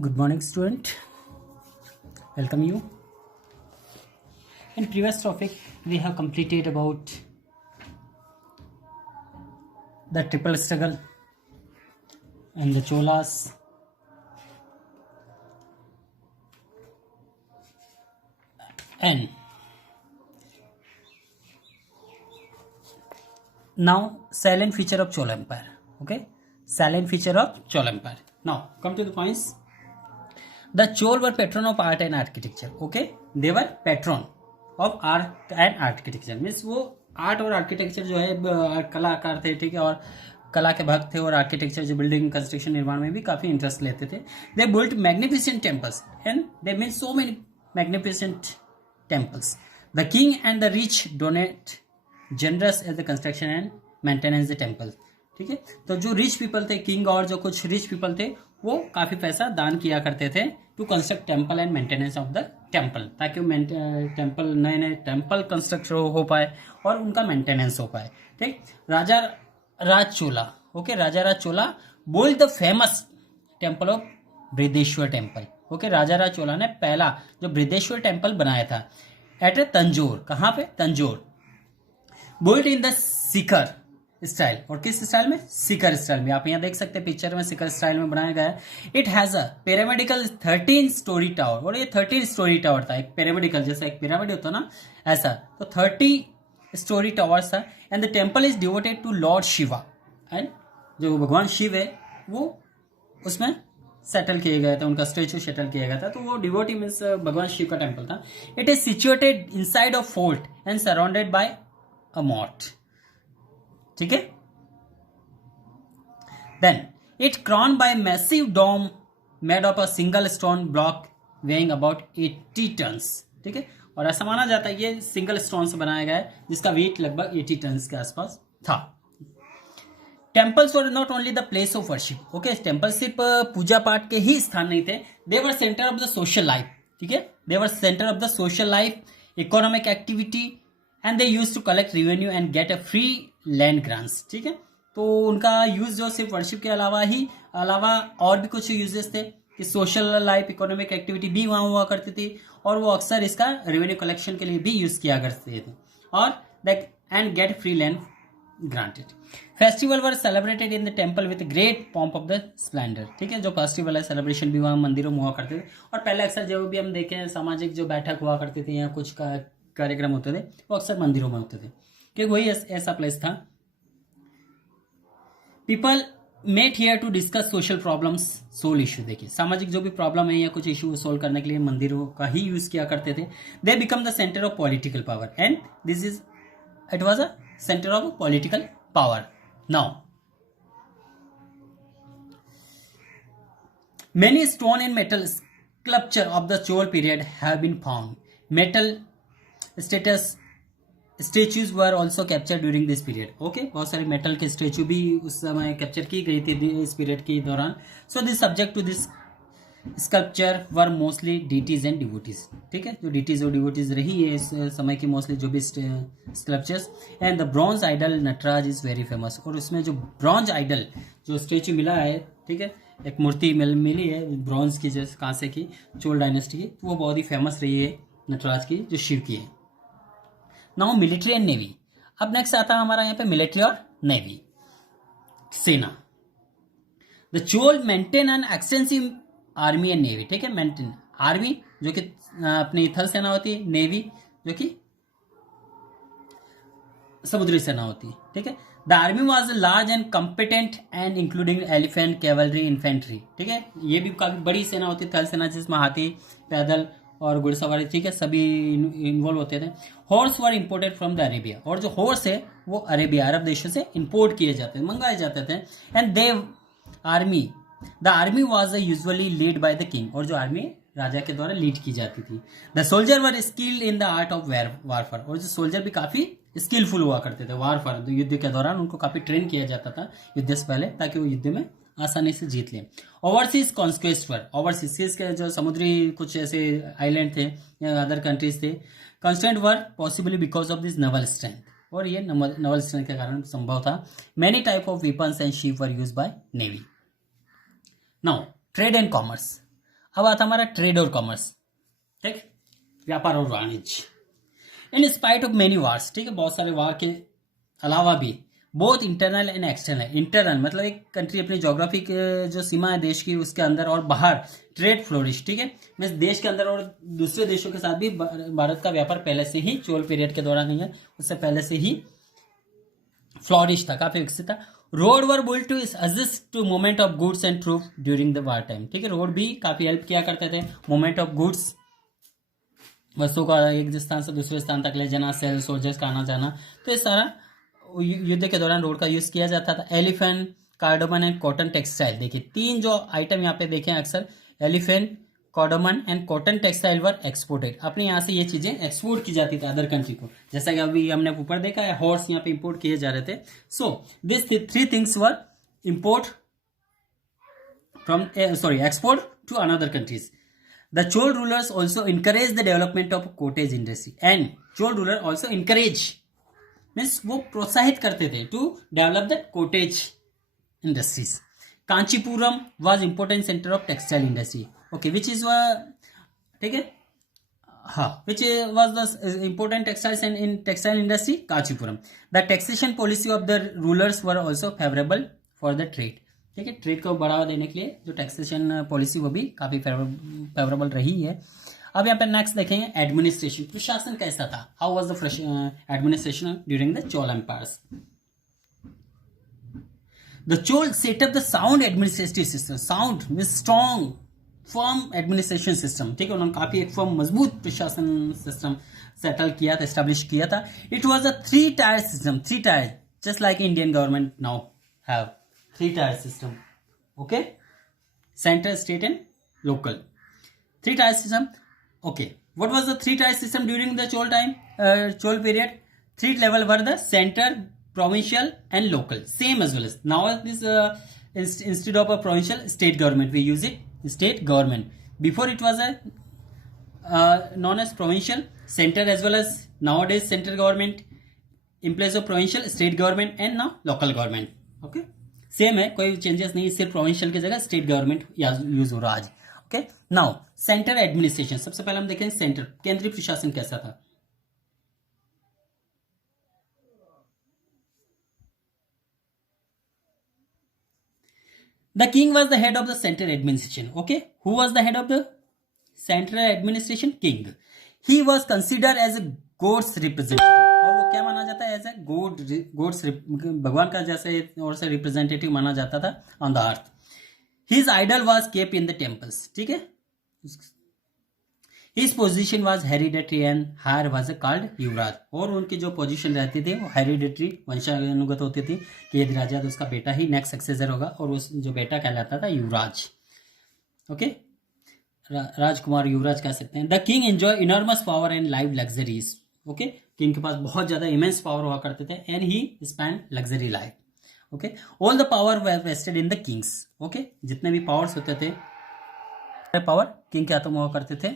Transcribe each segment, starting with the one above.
Good morning, student. Welcome you. In previous topic, we have completed about the triple struggle and the Cholas. And now silent feature of Chola Empire. Okay, silent feature of Chola Empire. Now come to the points. The Chol were patron of art and architecture. Okay, they were patron of art and architecture. Means वो art और architecture जो है कलाकार थे, ठीक है, और कला के भक्त थे और आर्किटेक्चर जो बिल्डिंग कंस्ट्रक्शन निर्माण में भी काफी इंटरेस्ट लेते थे. They built magnificent temples and they made so many magnificent temples. The king and the rich donate generous as the construction and maintenance the temple. ठीक है, तो जो रिच पीपल थे, किंग और जो कुछ रिच पीपल थे, वो काफी पैसा दान किया करते थे to construct temple and maintenance of the temple, ताकि टेम्पल नए नए टेम्पल कंस्ट्रक्ट हो पाए और उनका मेंटेनेंस हो पाए. ठीक, Raja Raj Chola. Okay, Raja Raj Chola build the famous temple of Brihadeeswara temple. Okay, Raja Raj Chola ने पहला जो बृहदेश्वर टेम्पल बनाया था एट तंजोर. कहाँ पे? Tanjore. Build in the Shikhar style. और किस स्टाइल में? शिखर स्टाइल में. आप यहाँ देख सकते हैं पिक्चर में शिखर स्टाइल में बनाया गया है. It has a pyramidical 13 story tower. और ये 13 स्टोरी टावर था. एक पिरामिडिकल जैसा एक पिरामिड होता ना, ऐसा. तो 30 स्टोरी टावर था. And the temple is devoted to lord Shiva. And जो भगवान शिव है वो उसमें सेटल किए गए थे, उनका स्टेचू सेटल किया गया था. तो वो डिवोटी मीन्स भगवान शिव का टेम्पल था. It is situated inside of fort and surrounded by a moat. ठीक है. Then it crown by massive dome made of a single stone block weighing about 80 tons. ठीक है, और ऐसा माना जाता है ये सिंगल स्टोन से बनाया गया है जिसका वेट लगभग 80 टन्स के आसपास था. Temples were not only the place of worship. Okay, temple सिर्फ पूजा पाठ के ही स्थान नहीं थे. They were centre of the social life. ठीक है, they were centre of the social life, economic activity, and they use to collect revenue and get a free land grants. ठीक है, तो उनका यूज जो सिर्फ वर्शिप के अलावा और भी कुछ यूजेस थे कि सोशल लाइफ, इकोनॉमिक एक्टिविटी भी वहां हुआ करती थी, और वो अक्सर इसका रेवेन्यू कलेक्शन के लिए भी यूज किया करते थे. और that and get free land granted. Festival were celebrated in the temple with great pomp of the splendour. ठीक है, जो फेस्टिवल है, सेलिब्रेशन भी वहां मंदिरों में हुआ करते थे. और पहले अक्सर जो भी हम देखें सामाजिक जो बैठक हुआ करती थी या कुछ कार्यक्रम होते थे वो अक्सर मंदिरों में होते थे, क्योंकि वही ऐसा प्लेस था. People met here to discuss social problems, sole issue. देखिए, सामाजिक जो भी प्रॉब्लम है या कुछ इशू सोल्व करने के लिए मंदिरों का ही यूज किया करते थे. They become the centre of political power and this is it was a centre of political power. Now many stone and metal sculpture of the Chol period have been found. Metal statues were also capture during this period. Okay, बहुत सारे metal के statue भी उस समय capture की गई थी इस पीरियड के दौरान. So this subject to this sculpture were mostly deities and devotees. ठीक है, जो डीटीज और डिवोटीज रही है इस समय की मोस्टली जो भी sculptures. And the bronze idol Nataraja is very famous. और उसमें जो ब्रॉन्ज आइडल जो स्टेचू मिला है, ठीक है, एक मूर्ति मिली है ब्रॉन्ज की, जैसे कांसे की, चोल डायनेस्टी की, वो बहुत ही फेमस रही है नटराज की, जो शिव की है. Now military and navy. अब नेक्स्ट आता है हमारा यहाँ पे मिलिट्री और नेवी, सेना. The Chola maintain an extensive army and navy. ठीक है, मेंटेन आर्मी जो कि अपनी थल सेना होती है, नेवी जो कि समुद्री सेना होती है. ठीक है, the army was large and competent and including elephant, cavalry, infantry. ठीक है, ये भी काफी बड़ी सेना होती है, थल सेना, जिसमें हाथी, पैदल और घुड़सवारी, ठीक है, सभी इन्वॉल्व होते थे. Horse were imported from the Arabia. और जो हॉर्स है वो अरेबिया, अरब देशों से इंपोर्ट किए जाते थे, मंगाए जाते थे. And they army the army was usually lead by the king. और जो आर्मी राजा के द्वारा लीड की जाती थी. The soldier were skilled in the art of warfare. और जो सोल्जर भी काफी स्किलफुल हुआ करते थे वारफेयर, युद्ध के दौरान उनको काफी ट्रेन किया जाता था युद्ध से पहले, ताकि वो युद्ध में आसानी से जीत लें. ओवरसीज कॉन्क्वेस्ट वर. ओवरसीज के जो समुद्री कुछ ऐसे आइलैंड थे या अदर कंट्रीज थे, constant were possibly because of this Naval strength. और ये नवल स्ट्रेंथ के कारण संभव था. Many type of weapons and ship were use by navy. Now trade and commerce. अब आता हमारा ट्रेड और कॉमर्स, ठीक, व्यापार और वाणिज्य। In spite of many wars, ठीक है, बहुत सारे वार के अलावा भी, both internal and external, internal मतलब एक कंट्री अपनी जोग्राफी के जो सीमा है देश की उसके अंदर और बाहर ट्रेड फ्लोरिश, ठीक है, मीन्स देश के अंदर और दूसरे देशों के साथ भी भारत का व्यापार पहले से ही चोल पीरियड के दौरान नहीं है, उससे पहले से ही फ्लोरिश था, काफी विकसित था। Road were built to assist to movement of goods and troop during the war time, ठीक है, रोड भी काफी हेल्प किया करते थे मूवमेंट ऑफ गुड्स, वस्तुओं का एक स्थान से दूसरे स्थान तक ले जाना, सेल सोल्जर्स का आना जाना, तो ये सारा युद्ध के दौरान रोड का यूज किया जाता था। Elephant, cardamom and cotton textile, देखिए तीन जो आइटम यहाँ पे देखें अक्सर, elephant, cardamom and cotton textile were exported, अपने यहाँ से ये चीजें एक्सपोर्ट की जाती थी अदर कंट्री को, जैसा कि अभी हमने ऊपर देखा है हॉर्स यहाँ पे इंपोर्ट किए जा रहे थे। So this three things were import from export to another countries. The Chol rulers also encouraged the development of cottage industry, and Chol ruler also encourage means वो प्रोत्साहित करते थे to develop the cottage industries. Kanchipuram was important center of textile industry. Okay, which is ठीक है, हाँ, which was the important textiles and in textile industry, Kanchipuram. The taxation policy of the rulers were also favorable for the trade. ठीक है, trade को बढ़ावा देने के लिए जो टैक्सेशन पॉलिसी वो भी काफी फेवरेबल रही है। अब यहाँ पे नेक्स्ट देखेंगे एडमिनिस्ट्रेशन, प्रशासन कैसा था, how was the administration during the Chola empires. The Chola set up the sound administrative system, sound means strong firm administration system, ठीक है, उन्होंने काफी एक फर्म मजबूत प्रशासन सिस्टम सेटल किया था, एस्टेब्लिश किया था। It was a 3 tier system, 3 tyre, just like Indian government now have 3 tier system, okay, center, state and local, 3 tier system. Okay, what was the 3 tier system during the Chol time, Chol period? 3 level were the center, provincial and local, same as well as now this instead of a provincial, state government, we use it state government. Before it was a known as provincial, center as well as nowadays central government in place of provincial, state government and now local government, okay, same है, कोई changes नहीं, सिर्फ provincial की जगह state government use हो रहा है आज। ओके, नाउ सेंटर एडमिनिस्ट्रेशन, सबसे पहले हम देखें सेंटर, केंद्रीय प्रशासन कैसा था। The king was the head of the central administration, okay, who was the head of the central administration, king. He was consider as a god's representative, और वो क्या माना जाता है, एज ए गॉड्स, भगवान का जैसे और से रिप्रेजेंटेटिव माना जाता था on the earth. His idol was kept in the temples, ठीक है, his position was hereditary and heir was called yuvraj, और उनकी जो पोजीशन रहती थी वो हेरिडेटरी वंशानुगत होती थी कि यदि राजा तो उसका बेटा ही नेक्स्ट सक्सेसर होगा, और उस जो बेटा कहलाता था युवराज, ओके, राजकुमार युवराज कह सकते हैं। The king enjoy enormous power and live luxuries, okay, king के पास बहुत ज्यादा इमेंस पावर हुआ करते थे, and he spend luxury life, okay, all the power vested in the kings, okay, जितने भी पावर्स होते थे पावर किंग के हाथों में हुआ करते थे।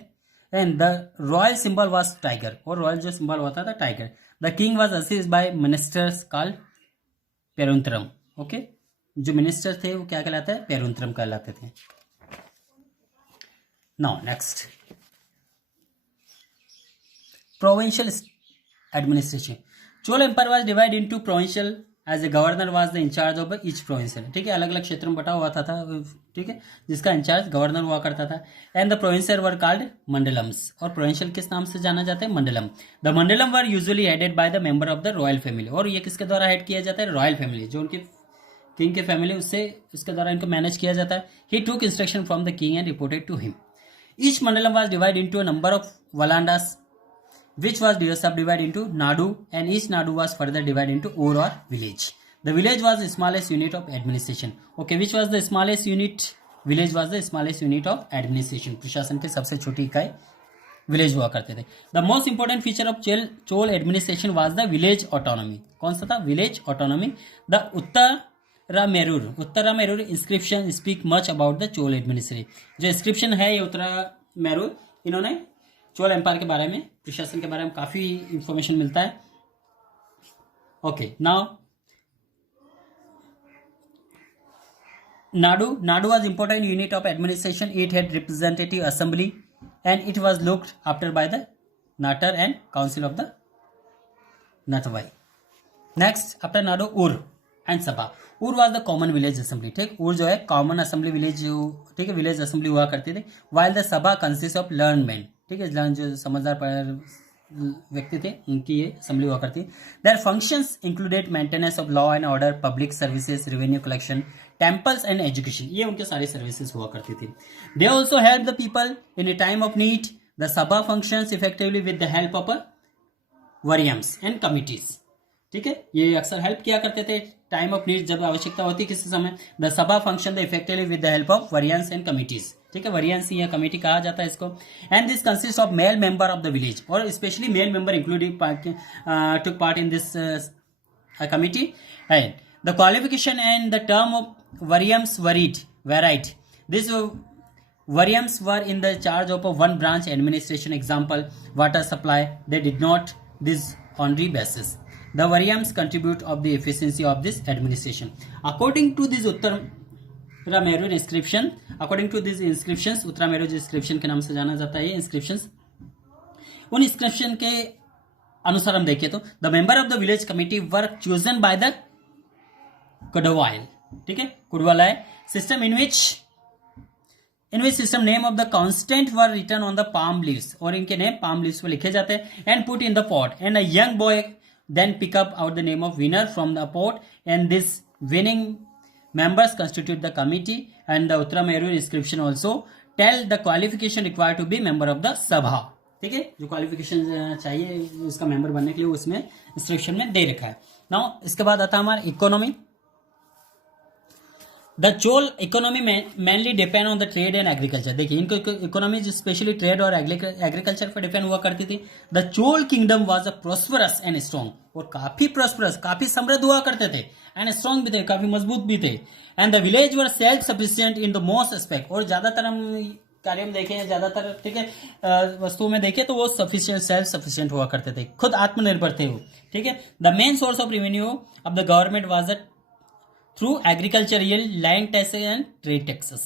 And the royal symbol was tiger, और रॉयल जो सिंबल होता था tiger. The king was assisted by ministers called perundaram, okay, जो मिनिस्टर थे वो क्या कहलाते हैं, पेरुंतरम कहलाते थे। Now next provincial administration. Chol empire was divided into provincial, as a governor was the in charge of each province, ठीक है, अलग अलग क्षेत्र में बटा हुआ था, ठीक है, जिसका इंचार्ज गवर्नर हुआ करता था। And the provincial were called mandalams, और प्रोविंशियल किस नाम से जाना जाता है, mandalam. The mandalam were usually headed by the member of the royal family, और ये किसके द्वारा हेड किया जाता है, रॉयल फैमिली, जो उनके किंग के फैमिली, उससे उसके द्वारा इनको मैनेज किया जाता है। He took instruction from the king and reported to him. Each mandalam was divided into a number of valanadus, which was subdivided into Nadu, and each Nadu was further divided into Ur or village. The village was the smallest unit of administration. Okay, which was the smallest unit? Village was the smallest unit of administration. प्रशासन की सबसे छोटी इकाई village हुआ करते थे। The most important feature of Chol administration was the village autonomy. कौन सा था, village autonomy. The Uttaramerur inscription speak much about the Chol administration. जो inscription है ये उत्तरामेरुर, इन्होंने चोल एम्पायर के बारे में, प्रशासन के बारे में काफी इंफॉर्मेशन मिलता है। Okay, now Nadu was important unit of administration. It had representative assembly and it was looked after by the Natar and Council of the Natwai. Next, after Nadu, Ur and Sabha. Ur was the common village assembly. ठीक, Ur जो है common assembly village, ठीक है, village assembly हुआ करती थी. While the Sabha consists of learned men. ठीक है, learned जो समझदार व्यक्ति थे उनकी ये असेंबली हुआ करती. Their functions included maintenance of law and order, public services, revenue collection, temples and education. ये उनके सारे सर्विसेज हुआ करती थी. They also helped the people in a time of need. The Sabha functions effectively with the help of variums and committees. ठीक है, ये अक्सर हेल्प किया करते थे टाइम ऑफ नीड, जब आवश्यकता होती किसी समय. The sabha function the effectively with the help of variyams and committees. ठीक है, वरियंस या कमिटी कहा जाता है इसको. And this consist of male member of the village, और specially male member including took part in this committee. And the qualification and the term of variyams varied. This variums were in the charge of a one branch administration. Example, water supply. They did not this on the basis. The variums contribute of the efficiency of this administration. According to this Uttarameru inscription, according to these inscriptions, Uttarameru inscription के नाम से जाना जाता है ये inscriptions. उन inscription के अनुसार हम देखें तो the member of the village committee were chosen by the Kodawai. ठीक है, Kodawai system in which system name of the constant were written on the palm leaves, और इनके नेम palm leaves पर लिखे जाते हैं and put in the pot, and a young boy then pick up out the name of winner from the pot, and this winning members constitute the committee. And the Uttarameru inscription also tell the qualification required to be member of the sabha. ठीक है, जो qualification चाहिए उसका member बनने के लिए उसमें instruction में दे रखा है. नाउ इसके बाद आता है हमारा economy. The Chola economy mainly depend on the trade and agriculture. देखिए, इनको इकोनॉमी स्पेशली ट्रेड और एग्रीकल्चर पर डिपेंड हुआ करती थी. The Chola kingdom was a prosperous and strong, और काफी प्रोस्परस, काफी समृद्ध हुआ करते थे, एंड स्ट्रॉन्ग भी थे, काफी मजबूत भी थे. And the village were self sufficient in the most aspect, और ज्यादातर हम कार्य में देखें, ज्यादातर ठीक है वस्तुओं में देखें तो वो सफिशिएंट, सेल्फ सफिशिएंट हुआ करते थे, खुद आत्मनिर्भर थे वो. ठीक है, the main source of revenue of the government was the through agricultural land taxes and trade taxes.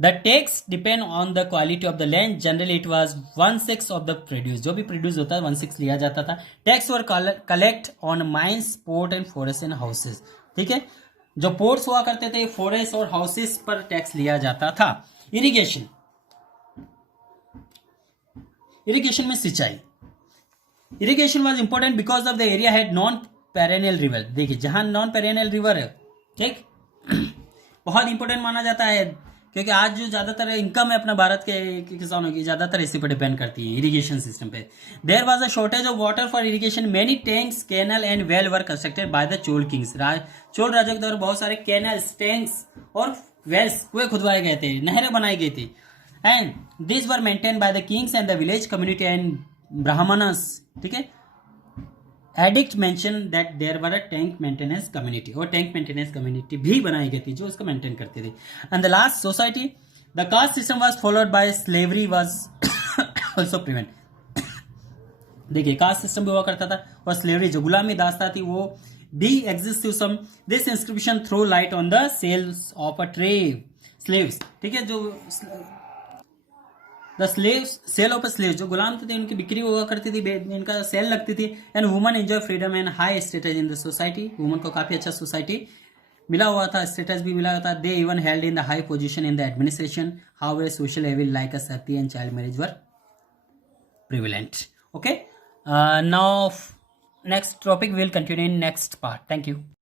The tax depend on the quality of the land. Generally it was 1/6 of the produce. जो भी produce होता है 1/6 लिया जाता था. Tax were collect on mines, port and forest and houses. ठीक है, जो पोर्ट्स हुआ करते थे, फॉरेस्ट और हाउसेस पर टैक्स लिया जाता था. इरिगेशन में सिंचाई. Irrigation was important because of the area had non perennial river. देखिए, जहां नॉन पेरेनियल रिवर है, ठीक, बहुत इंपॉर्टेंट माना जाता है, क्योंकि आज जो ज्यादातर इनकम है अपना भारत के किसानों की, ज्यादातर इसी पर डिपेंड करती है, इरिगेशन सिस्टम पे. There was a shortage of water for irrigation. Many tanks, canal and well were constructed by the Chola kings. Chola राजा के द्वारा बहुत सारे कैनल्स, टैंक्स और वेल्स कुएं खुदवाए गए थे, नहरें बनाई गई थी. And this were maintain by the kings and the village community and Brahmanas. ठीक है, edict mention that there were a tank maintenance community, और टैंक मेंटेनेंस कम्युनिटी भी बनाई गई थी जो उसको मेंटेन करती थी. And the last society, the caste system was followed by slavery was also prevent. देखिए, कास्ट सिस्टम भी हुआ करता था, और स्लेवरी जो गुलामी दास्ता थी वो भी exist to some. This inscription throw light on the sales of a slaves. ठीक है, जो the slaves, sale of slave, जो गुलाम थे उनकी बिक्री हुआ करती थी, इनका सेल लगती थी. And woman enjoy freedom and high status in the society. Woman को काफी अच्छा सोसाइटी मिला हुआ था, स्टेटस भी मिला हुआ था. They even held in the high position in the administration. However social evil like a sati and child marriage were prevalent. Okay, now next topic will continue in next part. Thank you.